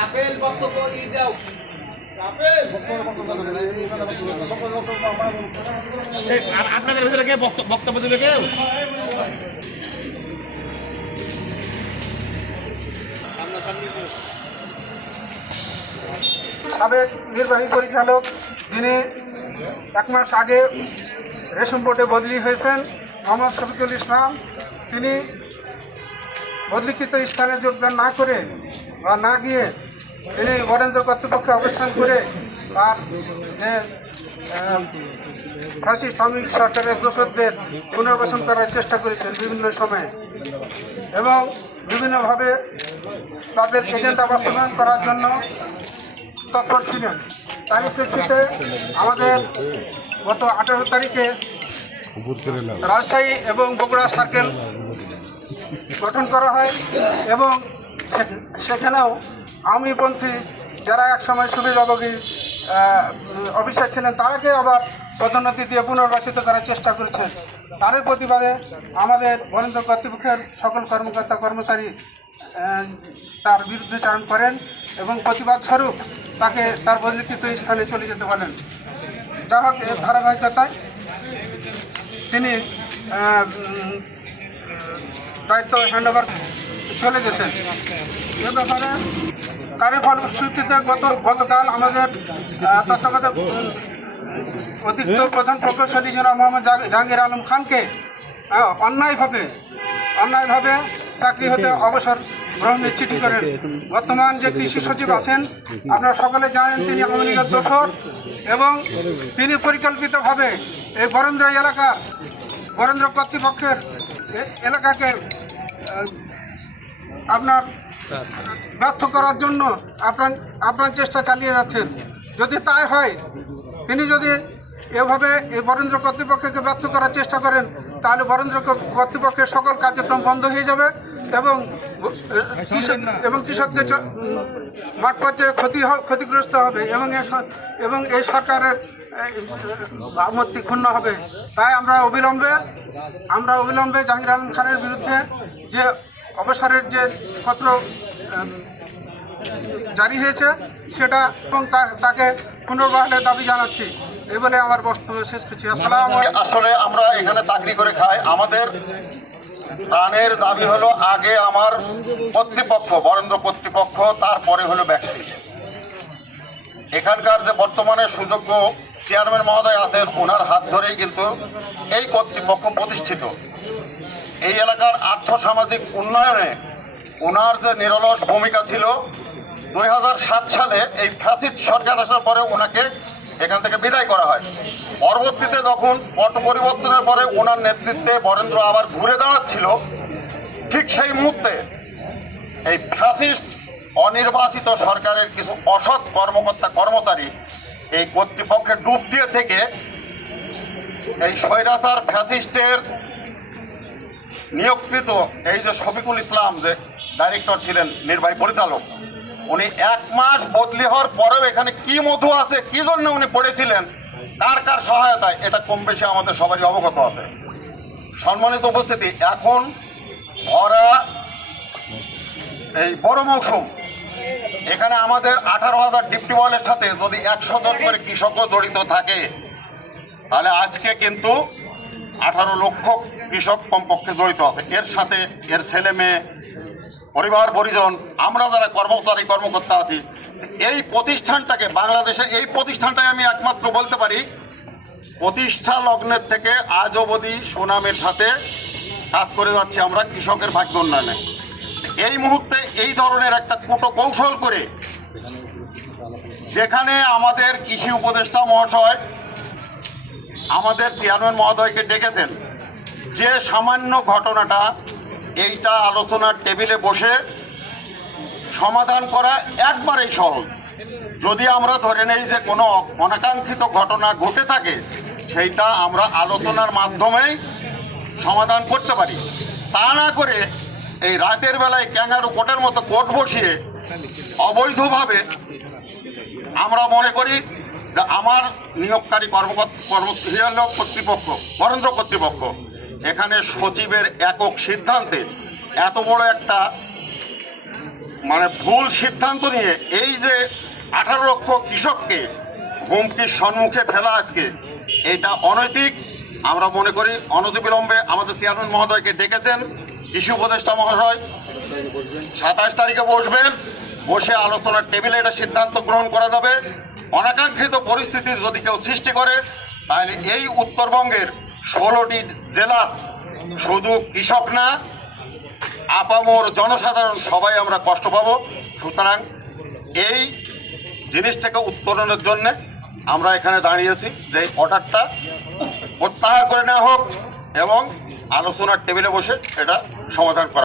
Apple বক্তব্য ই দাও। আপনাদের ভিতরে কে বক্ত- বক্তব্য দেবে কেউ? সাবেক নির্বাহী পরিচালক, যিনি এক মাস আগে রেশন বোর্ডে বদলি হয়েছেন, মোহাম্মদ শফিকুল ইসলাম। তিনি বদলিকৃত স্থানে যোগদান না করে বা না গিয়ে তিনি বরেন্দ্র কর্তৃপক্ষে অবস্থান করে তার যে ফাঁসি শ্রমিক সরকারের দোষকদের পুনর্বাসন করার চেষ্টা করেছেন বিভিন্ন সময়ে এবং বিভিন্নভাবে তাদের এজেন্ডা বাস্তবায়ন করার জন্য তৎপর ছিলেন। তারই প্রেক্ষিতে আমাদের গত আঠেরো তারিখে রাজশাহী এবং বগুড়া সার্কেল গঠন করা হয় এবং সেখানেও আওয়ামীপন্থী যারা একসময় সুবিধাভোগী অফিসার ছিলেন, তারাকে আবার পদোন্নতি দিয়ে পুনর্বাসিত করার চেষ্টা করেছেন। তারই প্রতিবাদে আমাদের বরেন্দ্র কর্তৃপক্ষের সকল কর্মকর্তা, কর্মচারী আহ, বিরুদ্ধে চারণ করেন এবং প্রতিবাদ স্বরূপ তাকে তার বদলিকৃত স্থানে চলে যেতে বলেন। যা হোক ধারাবাহিকতায় তিনি দায়িত্ব হ্যান্ডওভার চলে গেছেন। এ ব্যাপারে তারই ফলশ্রুতিতে গত গতকাল আমাদের তত্ত্বাবধায়ক অতিরিক্ত প্রধান প্রকৌশলী জনাব মোহাম্মদ জাহাঙ্গীর- আলম খানকে অন্যায়ভাবে অন্যায়ভাবে চাকরি হতে অবসর গ্রহণের চিঠি করেন। বর্তমান যে কৃষি সচিব আছেন, আপনারা সকলে জানেন তিনি আওয়ামী লীগের দোষর এবং তিনি পরিকল্পিতভাবে এই বরেন্দ্র এলাকা, বরেন্দ্র কর্তৃপক্ষের এলাকাকে আপনার ব্যর্থ করার জন্য আপনার আপনার চেষ্টা চালিয়ে যাচ্ছেন। যদি তাই হয়, তিনি যদি এভাবে এই বরেন্দ্র কর্তৃপক্ষকে ব্যর্থ করার চেষ্টা করেন তাহলে বরেন্দ্র কর্তৃপক্ষের সকল কার্যক্রম বন্ধ হয়ে যাবে এবং কৃষক এবং কৃষকদের মাঠ পর্যায়ে ক্ষতি ক্ষতিগ্রস্ত হবে এবং এবং এই সরকারের ভাবমূর্তি ক্ষুণ্ণ হবে। তাই আমরা অবিলম্বে আমরা অবিলম্বে জাহাঙ্গীর আলম খানের বিরুদ্ধে যে অবসরের যে পত্র জারি হয়েছে, সেটা এবং তাকে পুনর্বহালের দাবি জানাচ্ছি। এই বলে আমার বক্তব্য শেষ করছি। আসসালাম আসলে আমরা এখানে চাকরি করে খাই। আমাদের প্রাণের দাবি হলো আগে আমার কর্তৃপক্ষ বরেন্দ্র কর্তৃপক্ষ তারপরে হলো ব্যক্তি। এখানকার যে বর্তমানে সুযোগ্য চেয়ারম্যান মহোদয় আছেন ওনার হাত ধরেই কিন্তু এই কর্তৃপক্ষ প্রতিষ্ঠিত। এই এলাকার আর্থ সামাজিক উন্নয়নে ওনার যে নিরলস ভূমিকা ছিল দুই হাজার সাত সালে এই ফ্যাসিড সরকার আসার পরে ওনাকে এখান থেকে বিদায় করা হয়। পরবর্তীতে যখন পট পরিবর্তনের পরে ওনার নেতৃত্বে বরেন্দ্র আবার ঘুরে দাঁড়াচ্ছিল, ঠিক সেই মুহূর্তে এই ফ্যাসিস্ট, অনির্বাচিত সরকারের কিছু অসৎ কর্মকর্তা, কর্মচারী এই কর্তৃপক্ষে ডুব দিয়ে থেকে এই স্বৈরাচার ফ্যাসিস্টের নিয়োগকৃত এই যে শফিকুল ইসলাম, যে ডাইরেক্টর ছিলেন নির্বাহী পরিচালক উনি এক মাস বদলি হওয়ার পরেও এখানে কি মধু আছে, কি জন্য উনি পড়েছিলেন, কার কার সহায়তায়, এটা কম বেশি আমাদের সবারই অবগত আছে। সম্মানিত উপস্থিতি, এখন ভরা এই বড় মৌসুম। এখানে আমাদের আঠারো হাজার ডিপটিওয়ালের সাথে যদি একশো জন করে কৃষকও জড়িত থাকে, তাহলে আজকে কিন্তু আঠারো লক্ষ কৃষক কমপক্ষে জড়িত আছে। এর সাথে এর ছেলে মেয়ে পরিবার, পরিজন, আমরা যারা কর্মচারী, কর্মকর্তা আছি, এই প্রতিষ্ঠানটাকে বাংলাদেশে এই প্রতিষ্ঠানটাই আমি একমাত্র বলতে পারি, প্রতিষ্ঠা লগ্নের থেকে আজ অবধি সুনামের সাথে কাজ করে যাচ্ছি আমরা কৃষকের ভাগ্য উন্নয়নে। এই মুহূর্তে এই ধরনের একটা কুটো কৌশল করে, যেখানে আমাদের কৃষি উপদেষ্টা মহাশয়, আমাদের চেয়ারম্যান মহোদয়কে ডেকেছেন, যে সামান্য ঘটনাটা এইটা আলোচনার টেবিলে বসে সমাধান করা একবারেই সহজ। যদি আমরা ধরে নেই যে কোনো অনাকাঙ্ক্ষিত ঘটনা ঘটে থাকে, সেইটা আমরা আলোচনার মাধ্যমেই সমাধান করতে পারি। তা না করে এই রাতের বেলায় ক্যাঙ্গারু কোর্টের মতো কোর্ট বসিয়ে অবৈধভাবে আমরা মনে করি যে আমার নিয়োগকারী কর্মকর্তা কর্ম হিয়ালক কর্তৃপক্ষ, বরেন্দ্র কর্তৃপক্ষ এখানে সচিবের একক সিদ্ধান্তে এত বড় একটা মানে ভুল সিদ্ধান্ত নিয়ে এই যে আঠারো লক্ষ কৃষককে হুমকির সম্মুখে ফেলা আজকে, এটা অনৈতিক। আমরা মনে করি অনতিবিলম্বে আমাদের চেয়ারম্যান মহোদয়কে ডেকেছেন কৃষি উপদেষ্টা মহাশয়। সাতাশ তারিখে বসবেন, বসে আলোচনার টেবিলে এটা সিদ্ধান্ত গ্রহণ করা যাবে। অনাকাঙ্ক্ষিত পরিস্থিতির যদি কেউ সৃষ্টি করে তাহলে এই উত্তরবঙ্গের ষোলোটি জেলার শুধু কৃষক না, আপামর জনসাধারণ সবাই আমরা কষ্ট পাবো। সুতরাং এই জিনিস থেকে উত্তরণের জন্যে আমরা এখানে দাঁড়িয়েছি যে এই অর্ডারটা প্রত্যাহার করে নেওয়া হোক এবং আলোচনার টেবিলে বসে এটা সমাধান করা